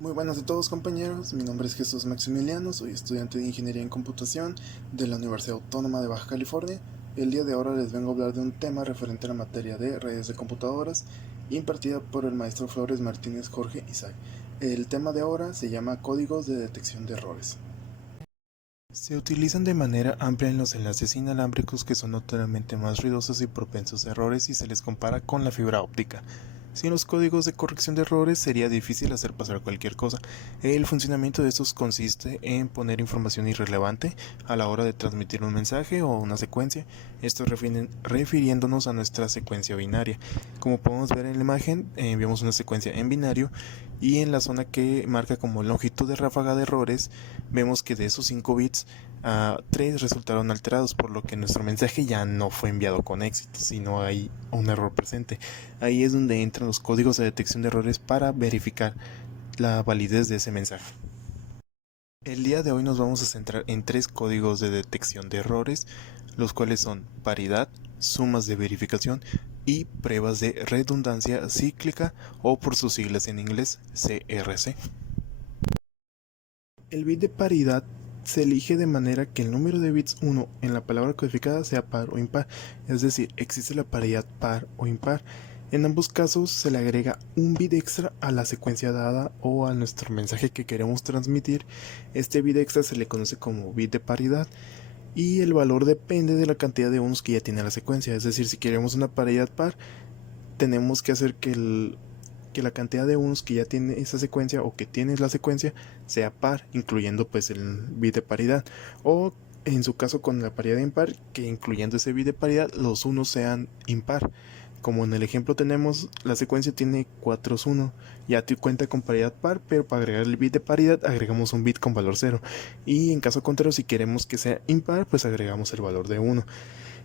Muy buenas a todos compañeros, mi nombre es Jesús Maximiliano, soy estudiante de Ingeniería en Computación de la Universidad Autónoma de Baja California. El día de ahora les vengo a hablar de un tema referente a la materia de redes de computadoras impartida por el maestro Flores Martínez Jorge Isaac. El tema de ahora se llama Códigos de detección de errores. Se utilizan de manera amplia en los enlaces inalámbricos que son notoriamente más ruidosos y propensos a errores si se les compara con la fibra óptica. Sin los códigos de corrección de errores sería difícil hacer pasar cualquier cosa. El funcionamiento de estos consiste en poner información irrelevante a la hora de transmitir un mensaje o una secuencia, esto refiriéndonos a nuestra secuencia binaria. Como podemos ver en la imagen, enviamos una secuencia en binario y en la zona que marca como longitud de ráfaga de errores, vemos que de esos 5 bits, 3 resultaron alterados, por lo que nuestro mensaje ya no fue enviado con éxito, sino hay un error presente. Ahí es donde entran los códigos de detección de errores para verificar la validez de ese mensaje. El día de hoy nos vamos a centrar en 3 códigos de detección de errores, los cuales son paridad, sumas de verificación y pruebas de redundancia cíclica, o por sus siglas en inglés CRC. El bit de paridad se elige de manera que el número de bits 1 en la palabra codificada sea par o impar, es decir, existe la paridad par o impar. En ambos casos se le agrega un bit extra a la secuencia dada o a nuestro mensaje que queremos transmitir. Este bit extra se le conoce como bit de paridad y el valor depende de la cantidad de unos que ya tiene la secuencia. Es decir, si queremos una paridad par, tenemos que hacer que la cantidad de unos que ya tiene esa secuencia o que tiene la secuencia sea par, incluyendo pues el bit de paridad, o en su caso con la paridad impar, que incluyendo ese bit de paridad los unos sean impar. Como en el ejemplo tenemos, la secuencia tiene 4 1, ya te cuenta con paridad par, pero para agregar el bit de paridad agregamos un bit con valor 0. Y en caso contrario, si queremos que sea impar, pues agregamos el valor de 1.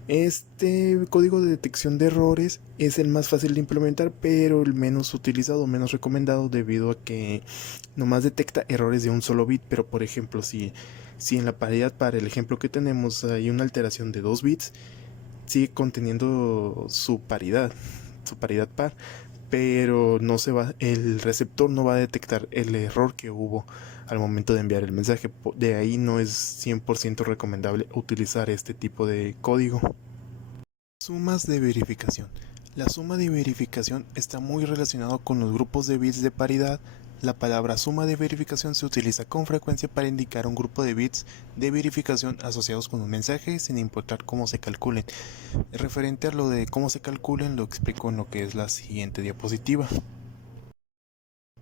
Este código de detección de errores es el más fácil de implementar, pero el menos utilizado, menos recomendado, debido a que nomás detecta errores de un solo bit. Pero por ejemplo, si en la paridad para el ejemplo que tenemos hay una alteración de 2 bits, sigue conteniendo su paridad par, pero no se va, el receptor no va a detectar el error que hubo al momento de enviar el mensaje. De ahí no es 100% recomendable utilizar este tipo de código. Sumas de verificación. La suma de verificación está muy relacionado con los grupos de bits de paridad. La palabra suma de verificación se utiliza con frecuencia para indicar un grupo de bits de verificación asociados con un mensaje sin importar cómo se calculen. Referente a lo de cómo se calculen, lo explico en lo que es la siguiente diapositiva.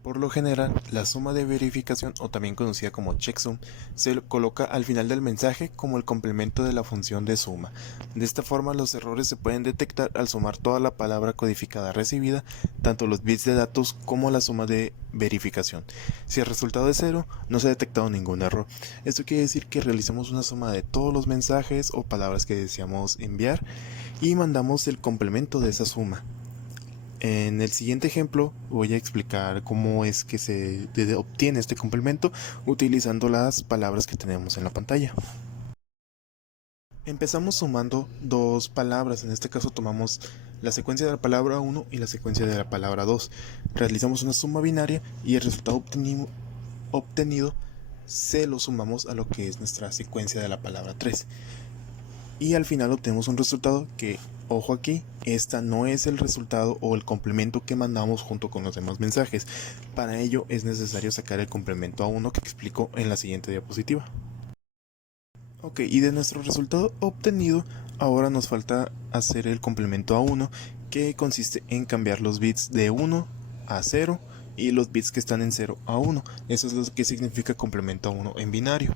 Por lo general, la suma de verificación, o también conocida como checksum, se coloca al final del mensaje como el complemento de la función de suma. De esta forma, los errores se pueden detectar al sumar toda la palabra codificada recibida, tanto los bits de datos como la suma de verificación. Si el resultado es 0, no se ha detectado ningún error. Esto quiere decir que realizamos una suma de todos los mensajes o palabras que deseamos enviar y mandamos el complemento de esa suma. En el siguiente ejemplo voy a explicar cómo es que se obtiene este complemento utilizando las palabras que tenemos en la pantalla. Empezamos sumando dos palabras, en este caso tomamos la secuencia de la palabra 1 y la secuencia de la palabra 2. Realizamos una suma binaria y el resultado obtenido se lo sumamos a lo que es nuestra secuencia de la palabra 3. Y al final obtenemos un resultado que, ojo aquí, esta no es el resultado o el complemento que mandamos junto con los demás mensajes. Para ello es necesario sacar el complemento a 1 que explico en la siguiente diapositiva. Ok, y de nuestro resultado obtenido, ahora nos falta hacer el complemento a 1, que consiste en cambiar los bits de 1 a 0 y los bits que están en 0 a 1. Eso es lo que significa complemento a 1 en binario.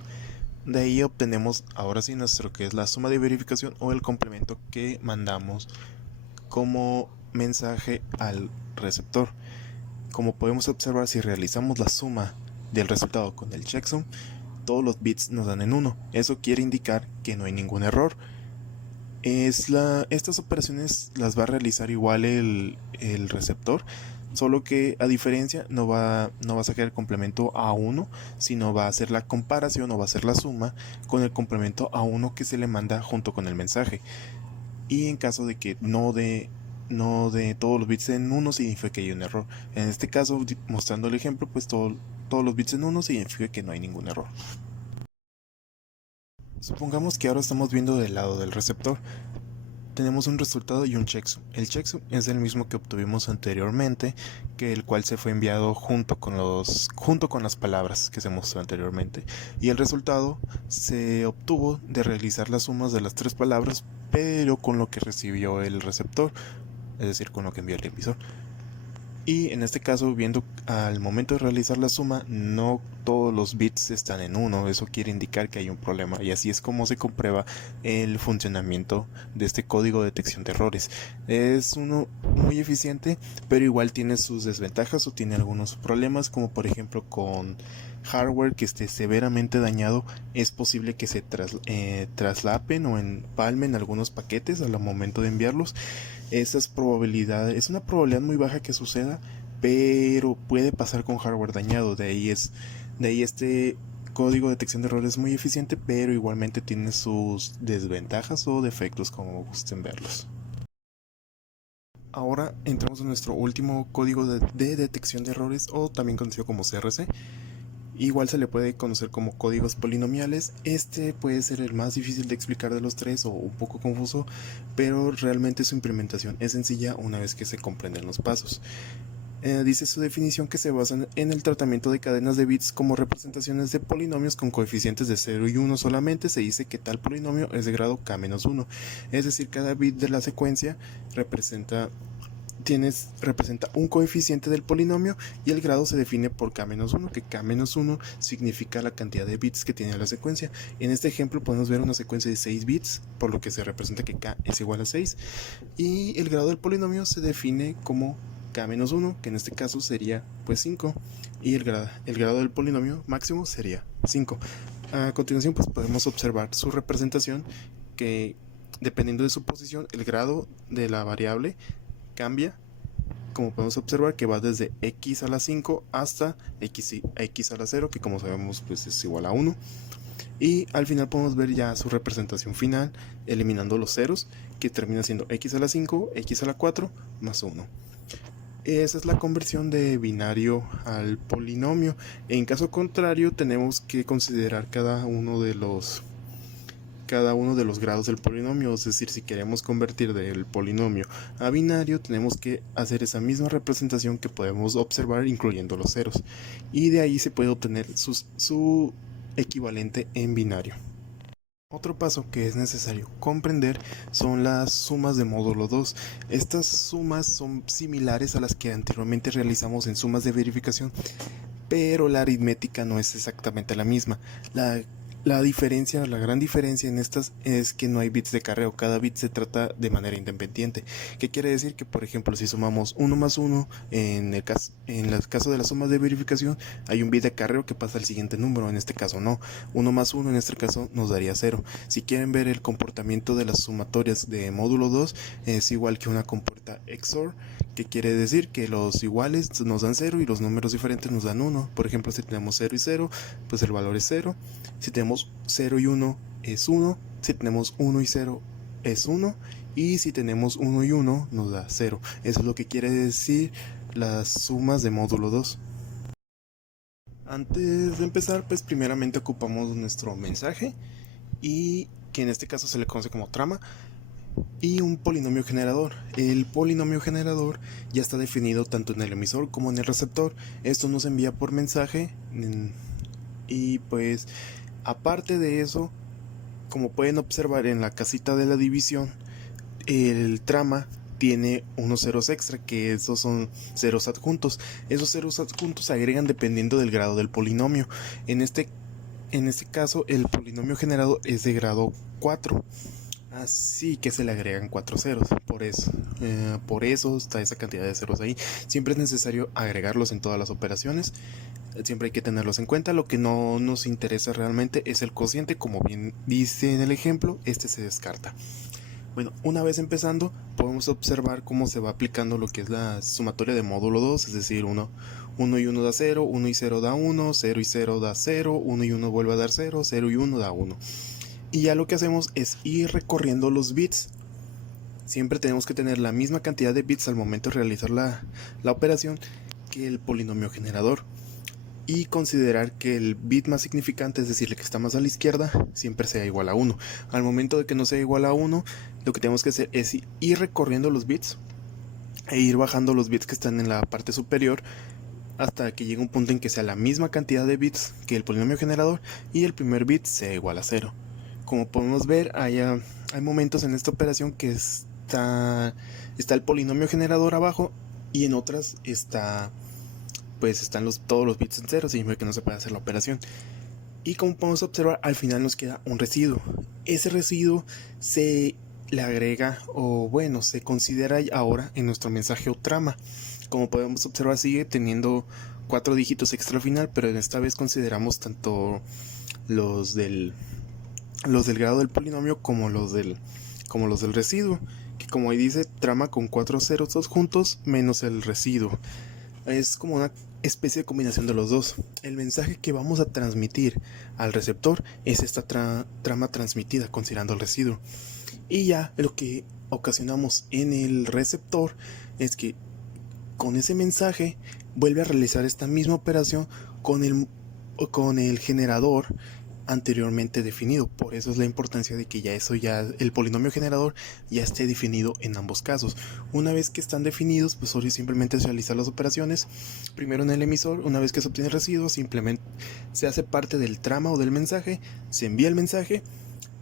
De ahí obtenemos ahora sí nuestro que es la suma de verificación o el complemento que mandamos como mensaje al receptor. Como podemos observar, si realizamos la suma del resultado con el checksum, todos los bits nos dan en 1. Eso quiere indicar que no hay ningún error. Estas operaciones las va a realizar igual el receptor, solo que a diferencia no va a sacar el complemento a 1, sino va a hacer la comparación o va a hacer la suma con el complemento a 1 que se le manda junto con el mensaje. Y en caso de que no de todos los bits en 1, significa que hay un error. En este caso, mostrando el ejemplo, pues todos los bits en 1 significa que no hay ningún error. Supongamos que ahora estamos viendo del lado del receptor. Tenemos un resultado y un checksum. El checksum es el mismo que obtuvimos anteriormente, que el cual se fue enviado junto con las palabras que se mostró anteriormente. Y el resultado se obtuvo de realizar las sumas de las tres palabras, pero con lo que recibió el receptor, es decir, con lo que envió el emisor. Y en este caso, viendo al momento de realizar la suma, no todos los bits están en 1. Eso quiere indicar que hay un problema. Y así es como se comprueba el funcionamiento de este código de detección de errores. Es uno muy eficiente, pero igual tiene sus desventajas o tiene algunos problemas, como por ejemplo con hardware que esté severamente dañado. Es posible que se traslapen o empalmen algunos paquetes al momento de enviarlos. Esas probabilidades, es una probabilidad muy baja que suceda, pero puede pasar con hardware dañado. De ahí este código de detección de errores es muy eficiente, pero igualmente tiene sus desventajas o defectos, como gusten verlos. Ahora entramos en nuestro último código de detección de errores, o también conocido como CRC. Igual se le puede conocer como códigos polinomiales. Este puede ser el más difícil de explicar de los tres o un poco confuso, pero realmente su implementación es sencilla una vez que se comprenden los pasos. Dice su definición que se basan en el tratamiento de cadenas de bits como representaciones de polinomios con coeficientes de 0 y 1 solamente. Se dice que tal polinomio es de grado k-1, es decir, cada bit de la secuencia representa un coeficiente del polinomio y el grado se define por k-1, que k-1 significa la cantidad de bits que tiene la secuencia. En este ejemplo podemos ver una secuencia de 6 bits, por lo que se representa que k es igual a 6, y el grado del polinomio se define como k-1, que en este caso sería pues 5, y el grado del polinomio máximo sería 5. A continuación pues podemos observar su representación, que dependiendo de su posición el grado de la variable cambia, como podemos observar, que va desde x a la 5 hasta x a la 0, que como sabemos pues es igual a 1. Y al final podemos ver ya su representación final, eliminando los ceros, que termina siendo x a la 5, x a la 4, más 1. Esa es la conversión de binario al polinomio. En caso contrario, tenemos que considerar cada uno de los grados del polinomio. Es decir, si queremos convertir del polinomio a binario, tenemos que hacer esa misma representación que podemos observar incluyendo los ceros, y de ahí se puede obtener su equivalente en binario. Otro paso que es necesario comprender son las sumas de módulo 2. Estas sumas son similares a las que anteriormente realizamos en sumas de verificación, pero la aritmética no es exactamente la misma. La gran diferencia en estas es que no hay bits de acarreo. Cada bit se trata de manera independiente. ¿Qué quiere decir? Que por ejemplo, si sumamos 1 más 1, en el caso de las sumas de verificación, hay un bit de acarreo que pasa al siguiente número. En este caso no. 1 más 1 en este caso nos daría 0. Si quieren ver el comportamiento de las sumatorias de módulo 2, es igual que una compuerta XOR, que quiere decir que los iguales nos dan 0 y los números diferentes nos dan 1. Por ejemplo, si tenemos 0 y 0, pues el valor es 0. Si tenemos 0 y 1 es 1, si tenemos 1 y 0 es 1, y si tenemos 1 y 1 nos da 0. Eso es lo que quiere decir las sumas de módulo 2. Antes de empezar, pues primeramente ocupamos nuestro mensaje, y que en este caso se le conoce como trama, y un polinomio generador. El polinomio generador ya está definido tanto en el emisor como en el receptor. Esto nos envía por mensaje, y pues aparte de eso, como pueden observar en la casita de la división, el trama tiene unos ceros extra, que esos son ceros adjuntos. Esos ceros adjuntos se agregan dependiendo del grado del polinomio. En este caso, el polinomio generado es de grado 4. Así que se le agregan 4 ceros. Por eso está esa cantidad de ceros ahí. Siempre es necesario agregarlos en todas las operaciones. Siempre hay que tenerlos en cuenta. Lo que no nos interesa realmente es el cociente. Como bien dice en el ejemplo, este se descarta. Bueno, una vez empezando, podemos observar cómo se va aplicando lo que es la sumatoria de módulo 2, es decir, 1 y 1 da 0, 1 y 0 da 1, 0 y 0 da 0, 1 y 1 vuelve a dar 0, 0 y 1 da 1. Y ya lo que hacemos es ir recorriendo los bits. Siempre tenemos que tener la misma cantidad de bits al momento de realizar la operación que el polinomio generador. y considerar que el bit más significante, es decir, el que está más a la izquierda, siempre sea igual a 1. Al momento de que no sea igual a 1, lo que tenemos que hacer es ir recorriendo los bits e ir bajando los bits que están en la parte superior hasta que llegue un punto en que sea la misma cantidad de bits que el polinomio generador y el primer bit sea igual a 0. Como podemos ver, hay momentos en esta operación que está el polinomio generador abajo y en otras están todos los bits en cero, significa que no se puede hacer la operación. Y como podemos observar, al final nos queda un residuo. Ese residuo se le agrega, o bueno, se considera ahora en nuestro mensaje o trama. Como podemos observar, sigue teniendo 4 dígitos extra al final, pero esta vez consideramos tanto los del grado del polinomio como los del residuo, que como ahí dice, trama con 4 ceros todos juntos menos el residuo. Es como una especie de combinación de los dos. El mensaje que vamos a transmitir al receptor es esta trama transmitida considerando el residuo. Y ya lo que ocasionamos en el receptor es que con ese mensaje vuelve a realizar esta misma operación con el generador anteriormente definido. Por eso es la importancia de que el polinomio generador ya esté definido en ambos casos. Una vez que están definidos, pues solo simplemente se realizan las operaciones primero en el emisor. Una vez que se obtiene el residuo, simplemente se hace parte del trama o del mensaje, se envía el mensaje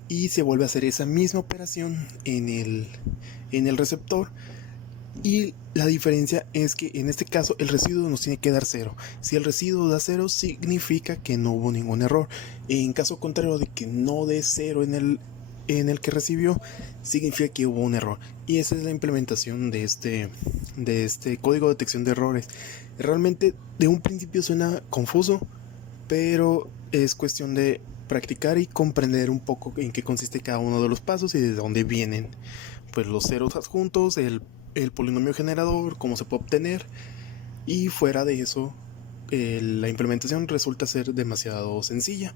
y se vuelve a hacer esa misma operación en el receptor. Y la diferencia es que en este caso el residuo nos tiene que dar 0. Si el residuo da 0, significa que no hubo ningún error. En caso contrario de que no dé 0 en el que recibió, significa que hubo un error. Y esa es la implementación de este código de detección de errores. Realmente de un principio suena confuso, pero es cuestión de practicar y comprender un poco en qué consiste cada uno de los pasos y de dónde vienen pues los ceros adjuntos, el polinomio generador, cómo se puede obtener, y fuera de eso la implementación resulta ser demasiado sencilla.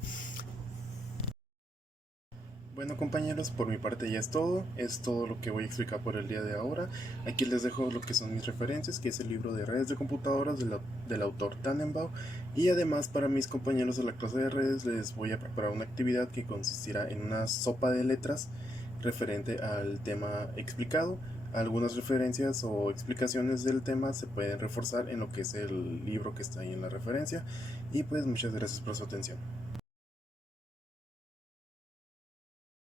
Bueno, compañeros, por mi parte ya es todo lo que voy a explicar por el día de ahora. Aquí les dejo lo que son mis referencias, que es el libro de redes de computadoras del autor Tannenbaum, y además para mis compañeros de la clase de redes les voy a preparar una actividad que consistirá en una sopa de letras referente al tema explicado. Algunas referencias o explicaciones del tema se pueden reforzar en lo que es el libro que está ahí en la referencia, y pues muchas gracias por su atención.